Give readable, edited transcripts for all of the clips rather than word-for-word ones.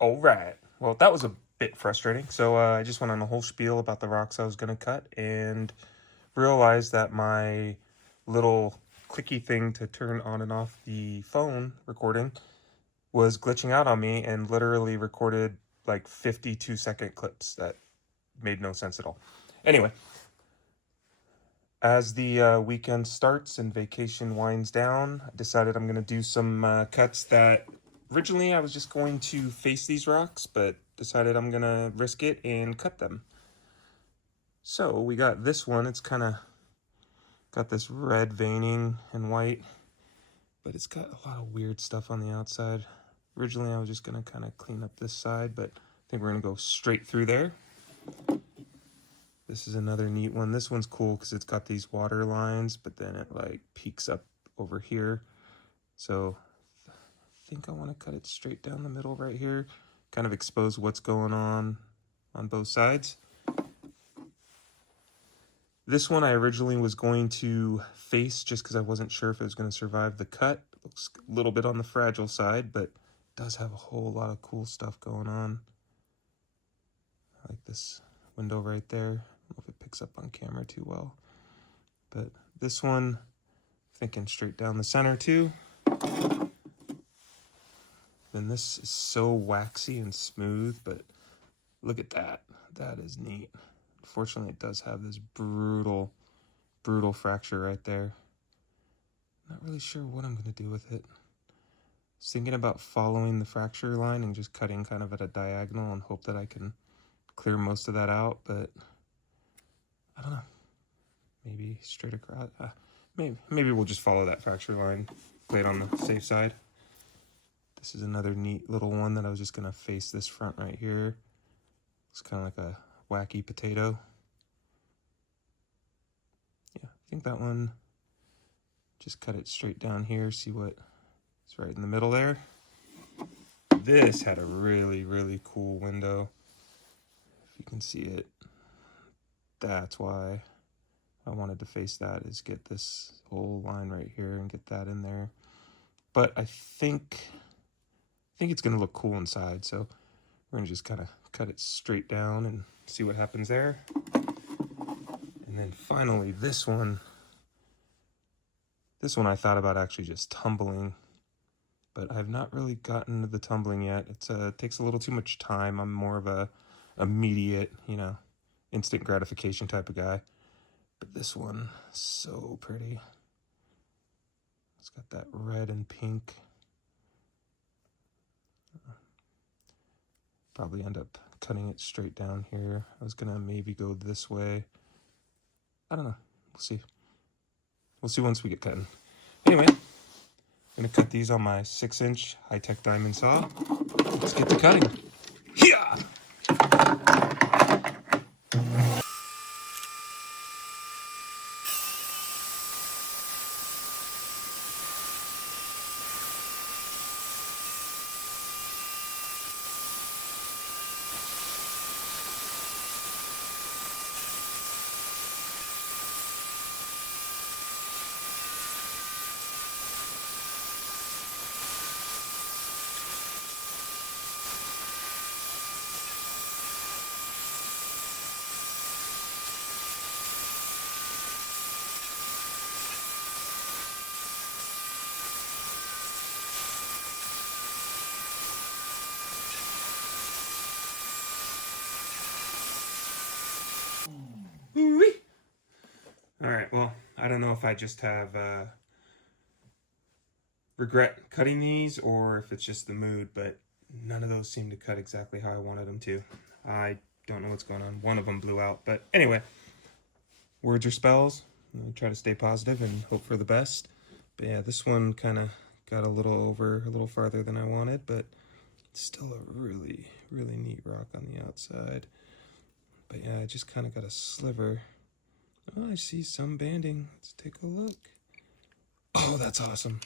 All right. Well, that was a bit frustrating. So I just went on a whole spiel about the rocks I was going to cut and realized that my little clicky thing to turn on and off the phone recording was glitching out on me and literally recorded like 52-second clips that made no sense at all. Anyway, as the weekend starts and vacation winds down, I decided I'm going to do some cuts that originally I was just going to face these rocks, but decided I'm going to risk it and cut them. So we got this one. It's kind of got this red veining and white, but it's got a lot of weird stuff on the outside. Originally I was just going to kind of clean up this side, but I think we're going to go straight through there. This is another neat one. This one's cool because it's got these water lines, but then it like peaks up over here. So I think I want to cut it straight down the middle right here, kind of expose what's going on both sides. This one I originally was going to face just because I wasn't sure if it was going to survive the cut. It looks a little bit on the fragile side, but it does have a whole lot of cool stuff going on. I like this window right there. I don't know if it picks up on camera too well. But this one, thinking straight down the center too. Then this is so waxy and smooth, but look at that. That is neat. Unfortunately, it does have this brutal fracture right there. Not really sure what I'm going to do with it. I was thinking about following the fracture line and just cutting kind of at a diagonal and hope that I can clear most of that out, but I don't know. Maybe straight across. Maybe we'll just follow that fracture line, play it on the safe side. This is another neat little one that I was just going to face this front right here. It's kind of like a wacky potato. Yeah, I think that one, just cut it straight down here, see what is right in the middle there. This had a really cool window. If you can see it, that's why I wanted to face that, is get this whole line right here and get that in there. But I think it's going to look cool inside, so we're going to just kind of cut it straight down and see what happens there. And then finally, this one I thought about actually just tumbling, but I've not really gotten to the tumbling yet. It takes a little too much time. I'm more of a immediate, instant gratification type of guy. But this one, so pretty. It's got that red and pink. Probably end up cutting it straight down here. I was gonna maybe go this way. I don't know. We'll see. We'll see once we get cutting. Anyway, I'm gonna cut these on my 6-inch high-tech diamond saw. Let's get to cutting. Hyah! Ooh-wee. All right, well, I don't know if I just have regret cutting these or if it's just the mood, but none of those seem to cut exactly how I wanted them to. I don't know what's going on. One of them blew out, but anyway, words are spells. I try to stay positive and hope for the best. But yeah, this one kind of got a little farther than I wanted, but still a really neat rock on the outside. But yeah, I just kind of got a sliver. Oh, I see some banding. Let's take a look. Oh, that's awesome.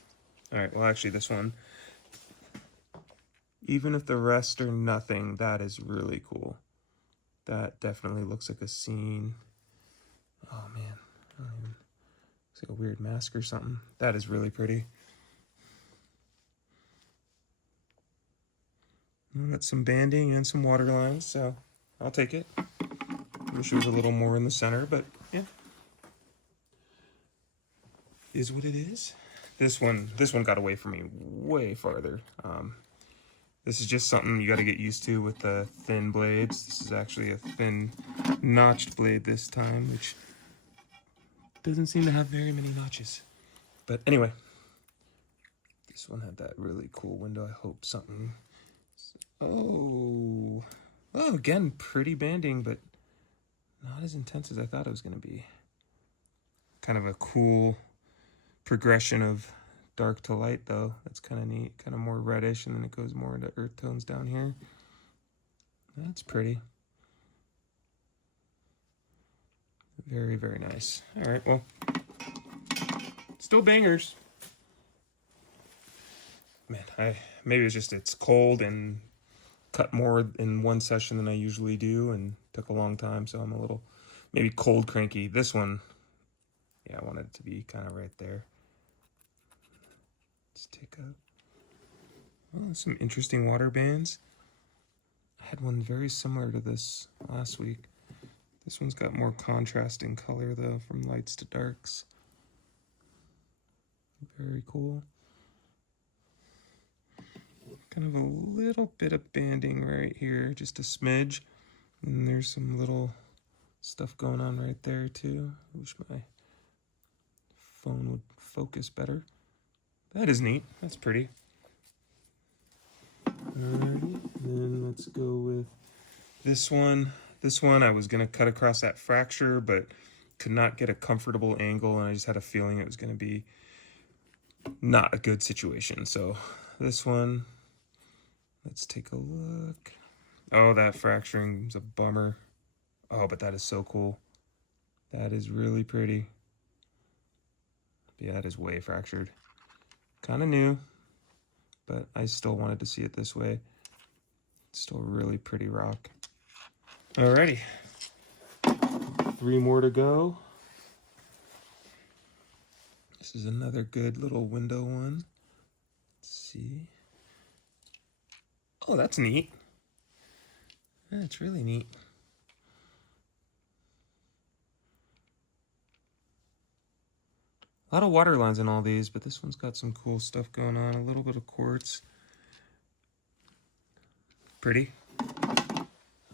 All right, well, actually, this one, even if the rest are nothing, that is really cool. That definitely looks like a scene. Oh, man. Looks like a weird mask or something. That is really pretty. Got some banding and some water lines, so I'll take it. Wish there was a little more in the center, but yeah, is what it is. This one got away from me way farther. This is just something you got to get used to with the thin blades. This is actually a thin notched blade this time, which doesn't seem to have very many notches. But anyway, this one had that really cool window. I hope something. Oh, again, pretty banding, but not as intense as I thought it was going to be. Kind of a cool progression of dark to light, though. That's kind of neat. Kind of more reddish, and then it goes more into earth tones down here. That's pretty. Very, very nice. All right, well, still bangers. Man, maybe it's cold and cut more in one session than I usually do, and took a long time, so I'm a little maybe cold cranky. This one, yeah, I wanted it to be kind of right there. Let's take some interesting water bands. I had one very similar to this last week. This one's got more contrast in color, though, from lights to darks. Very cool. Kind of a little bit of banding right here, just a smidge. And there's some little stuff going on right there, too. I wish my phone would focus better. That is neat. That's pretty. Alrighty, then let's go with this one. This one I was going to cut across that fracture, but could not get a comfortable angle, and I just had a feeling it was going to be not a good situation. So this one, let's take a look. Oh, that fracturing is a bummer. Oh, but that is so cool. That is really pretty. Yeah, it is way fractured. Kind of new, but I still wanted to see it this way. It's still a really pretty rock. Alrighty, 3 more to go. This is another good little window one. Let's see. Oh, that's neat. That's really neat. A lot of water lines in all these, but this one's got some cool stuff going on. A little bit of quartz. Pretty.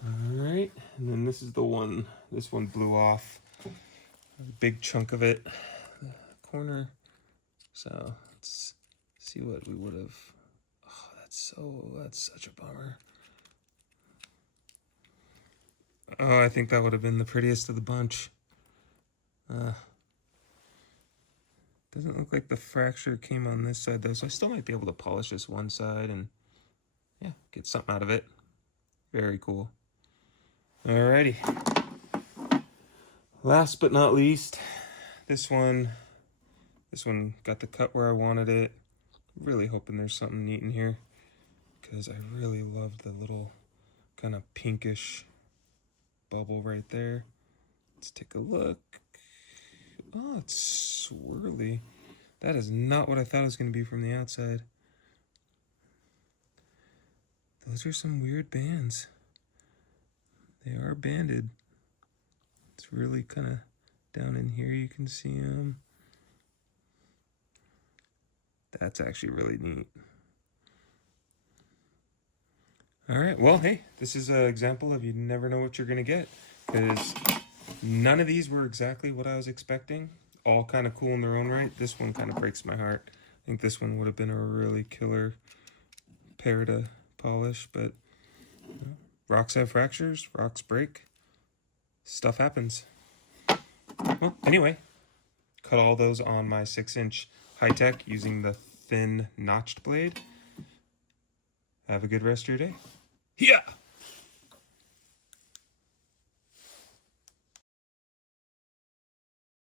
Alright, and then this is the one. This one blew off. A big chunk of it. The corner. So, let's see what we would have. Oh, that's such a bummer. Oh, I think that would have been the prettiest of the bunch. Doesn't look like the fracture came on this side, though, so I still might be able to polish this one side and, yeah, get something out of it. Very cool. Alrighty. Last but not least, this one got the cut where I wanted it. Really hoping there's something neat in here, because I really love the little kind of pinkish bubble right there. Let's take a look. Oh, it's swirly. That is not what I thought it was going to be from the outside. Those are some weird bands. They are banded. It's really kind of down in here, you can see them. That's actually really neat. All right, well, hey, this is an example of you never know what you're going to get, because none of these were exactly what I was expecting. All kind of cool in their own right. This one kind of breaks my heart. I think this one would have been a really killer pair to polish, but you know, rocks have fractures, rocks break, stuff happens. Well, anyway, cut all those on my 6-inch Hyah using the thin notched blade. Have a good rest of your day. Hyah!